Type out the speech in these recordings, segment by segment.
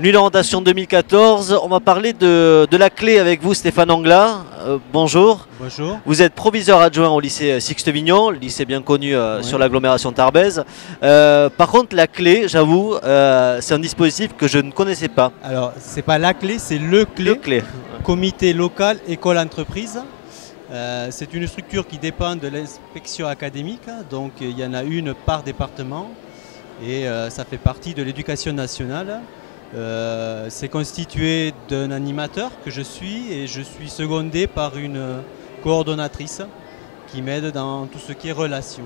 Nuit d'orientation 2014, on va parler de la clé avec vous, Stéphane Angla. Bonjour. Bonjour. Vous êtes proviseur adjoint au lycée Sixte-Vignon, lycée bien connu Oui. sur l'agglomération tarbaise. Par contre, la clé, j'avoue, c'est un dispositif que je ne connaissais pas. Alors, c'est pas la clé, c'est le clé. Le clé. Comité local école-entreprise. C'est une structure qui dépend de l'inspection académique, donc il y en a une par département et ça fait partie de l'éducation nationale. C'est constitué d'un animateur que je suis et je suis secondé par une coordonnatrice qui m'aide dans tout ce qui est relations.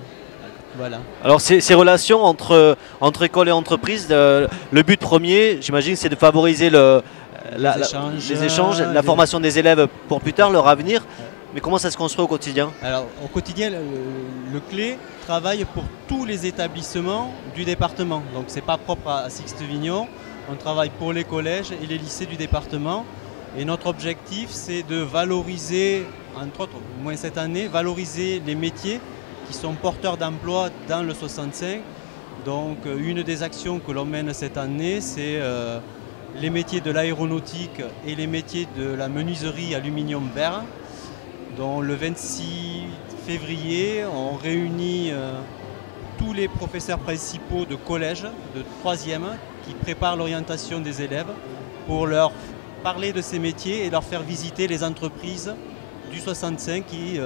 Voilà. Alors ces relations entre école et entreprise, le but premier, j'imagine, c'est de favoriser les échanges, la formation des élèves pour plus tard, leur avenir. Mais comment ça se construit au quotidien? Alors au quotidien, le clé travaille pour tous les établissements du département. Donc c'est pas propre à Sixte-Vignon. On travaille pour les collèges et les lycées du département. Et notre objectif, c'est de valoriser, entre autres, au moins cette année, valoriser les métiers qui sont porteurs d'emploi dans le 65. Donc une des actions que l'on mène cette année, c'est les métiers de l'aéronautique et les métiers de la menuiserie aluminium verre. Donc le 26 février, on réunit tous les professeurs principaux de collège, de 3e, qui préparent l'orientation des élèves pour leur parler de ces métiers et leur faire visiter les entreprises du 65 qui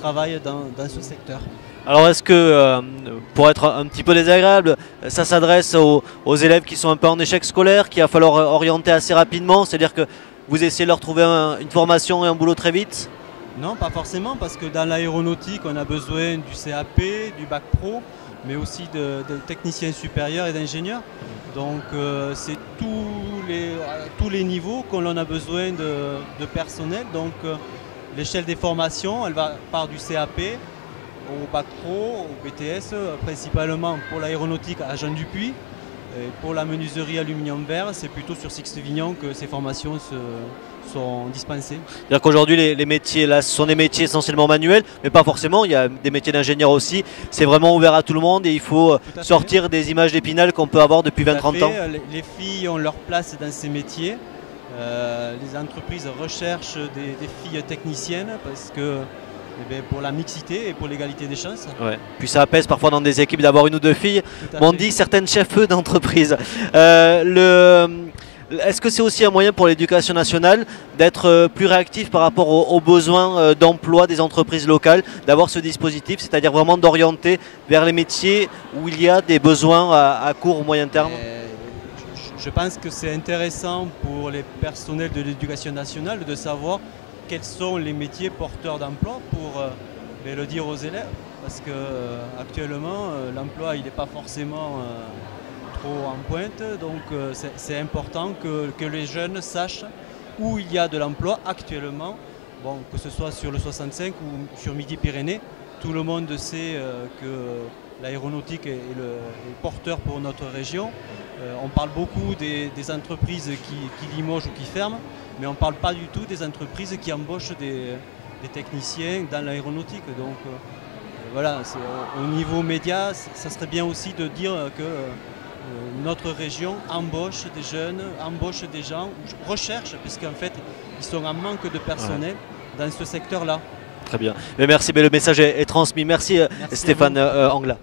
travaillent dans ce secteur. Alors est-ce que, pour être un petit peu désagréable, ça s'adresse aux élèves qui sont un peu en échec scolaire, qu'il va falloir orienter assez rapidement, c'est-à-dire que vous essayez de leur trouver une formation et un boulot très vite? Non, pas forcément, parce que dans l'aéronautique, on a besoin du CAP, du bac pro, mais aussi de techniciens supérieurs et d'ingénieurs. Donc c'est tous les niveaux qu'on en a besoin de personnel. Donc l'échelle des formations, elle part du CAP au bac pro, au BTS, principalement pour l'aéronautique à Jean-Dupuis. Et pour la menuiserie aluminium verre, c'est plutôt sur Sixte-Vignon que ces formations sont dispensées. C'est-à-dire qu'aujourd'hui, les métiers, là, ce sont des métiers essentiellement manuels, mais pas forcément, il y a des métiers d'ingénieur aussi. C'est vraiment ouvert à tout le monde et il faut sortir des images d'Épinal qu'on peut avoir depuis 20-30 ans. Les filles ont leur place dans ces métiers. Les entreprises recherchent des filles techniciennes parce que pour la mixité et pour l'égalité des chances. Ouais. Puis ça apaise parfois dans des équipes d'avoir une ou deux filles. On dit certaines chefs d'entreprise. Est-ce que c'est aussi un moyen pour l'éducation nationale d'être plus réactif par rapport aux besoins d'emploi des entreprises locales, d'avoir ce dispositif, c'est-à-dire vraiment d'orienter vers les métiers où il y a des besoins à court ou moyen terme? Je pense que c'est intéressant pour les personnels de l'éducation nationale de savoir quels sont les métiers porteurs d'emploi pour le dire aux élèves, parce que actuellement l'emploi il n'est pas forcément trop en pointe, donc c'est important que les jeunes sachent où il y a de l'emploi actuellement, bon, que ce soit sur le 65 ou sur Midi-Pyrénées. Tout le monde sait que l'aéronautique est porteur pour notre région. On parle beaucoup des entreprises qui limogent ou qui ferment, mais on ne parle pas du tout des entreprises qui embauchent des techniciens dans l'aéronautique. Donc voilà, au niveau média, ça serait bien aussi de dire que notre région embauche des jeunes, embauche des gens, recherche, puisqu'en fait ils sont en manque de personnel dans ce secteur-là. Très bien. Mais merci, mais le message est transmis. Merci, Stéphane Angla.